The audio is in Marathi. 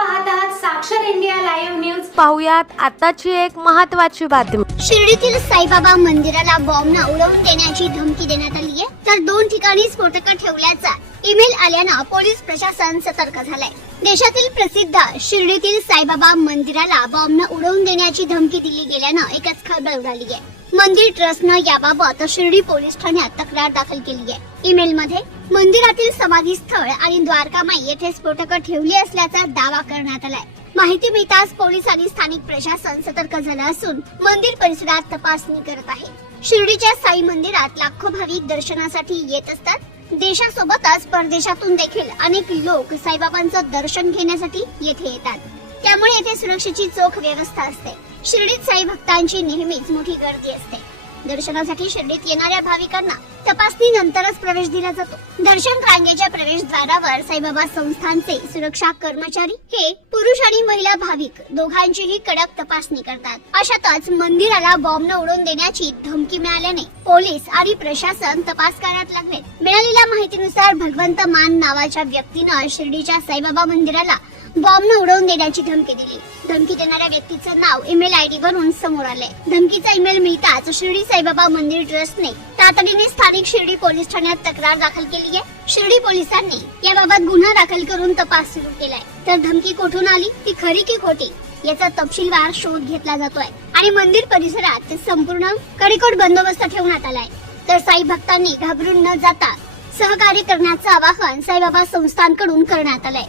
आपण साक्षर इंडिया लाईव्ह न्यूज पाहुयात आताची एक महत्वाची बातमी शिर्डीतील साईबाबा मंदिराला बॉम्बना उडवून देण्याची धमकी देण्यात आली आहे तर दोन ठिकाणी स्फोटक ठेवल्याचा ईमेल आल्यानं पोलीस प्रशासन सतर्क झालाय देशातील प्रसिद्ध शिर्डीतील साईबाबा मंदिराला बॉम्बनं उडवून देण्याची धमकी दिली गेल्यानं एकच खळबळ उडाली आहे मंदिर ट्रस्टनं याबाबत शिर्डी पोलीस ठाण्यात तक्रार दाखल केली आहे ईमेल मध्ये मंदिरातील समाधी स्थळ आणि द्वारकामाई येथे स्फोटक ठेवली असल्याचा दावा करण्यात आलाय माहिती मिळताच पोलीस आणि स्थानिक प्रशासन सतर्क झालं असून मंदिर परिसरात तपासणी करत आहे शिर्डीच्या साई मंदिरात लाखो भाविक दर्शनासाठी येत असतात देशासोबतच परदेशातून देखील अनेक लोक साईबाबांचं दर्शन घेण्यासाठी येथे येतात त्यामुळे येथे सुरक्षेची चोख व्यवस्था असते शिर्डीत साई भक्तांची नेहमीच मोठी गर्दी असते दर्शनासाठी शिर्डीत येणाऱ्या भाविकांना तपासणी नंतरच प्रवेश दिला जातो दर्शन रांगेच्या प्रवेशद्वारावर साईबाबा संस्थांचे सुरक्षा कर्मचारी हे पुरुष आणि महिला भाविक दोघांचीही कडक तपासणी करतात अशातच मंदिराला बॉम्बनं उडून देण्याची धमकी मिळाल्याने पोलीस आणि प्रशासन तपास करण्यात लागले मिळालेल्या माहितीनुसार भगवंत मान नावाच्या व्यक्तीनं शिर्डीच्या साईबाबा मंदिराला बॉम्ब उडवून देण्याची धमकी दिली धमकी देणाऱ्या व्यक्तीचं नाव ईमेल डी वरून समोर आले धमकीचा ईमेल मिळताच शिर्डी साईबाबा मंदिर ट्रस्टने तातडीने स्थानिक शिर्डी पोलीस ठाण्यात तक्रार दाखल केली आहे शिर्डी पोलिसांनी याबाबत गुन्हा दाखल करून तपास सुरू केलाय तर धमकी कुठून आली ती खरी की खोटी याचा तपशीलवार शोध घेतला जातोय आणि मंदिर परिसरात संपूर्ण कडेकोट बंदोबस्त ठेवण्यात आलाय तर साई भक्तांनी घाबरून न जाता सहकार्य करण्याचं आवाहन साईबाबा संस्थांकडून करण्यात आलंय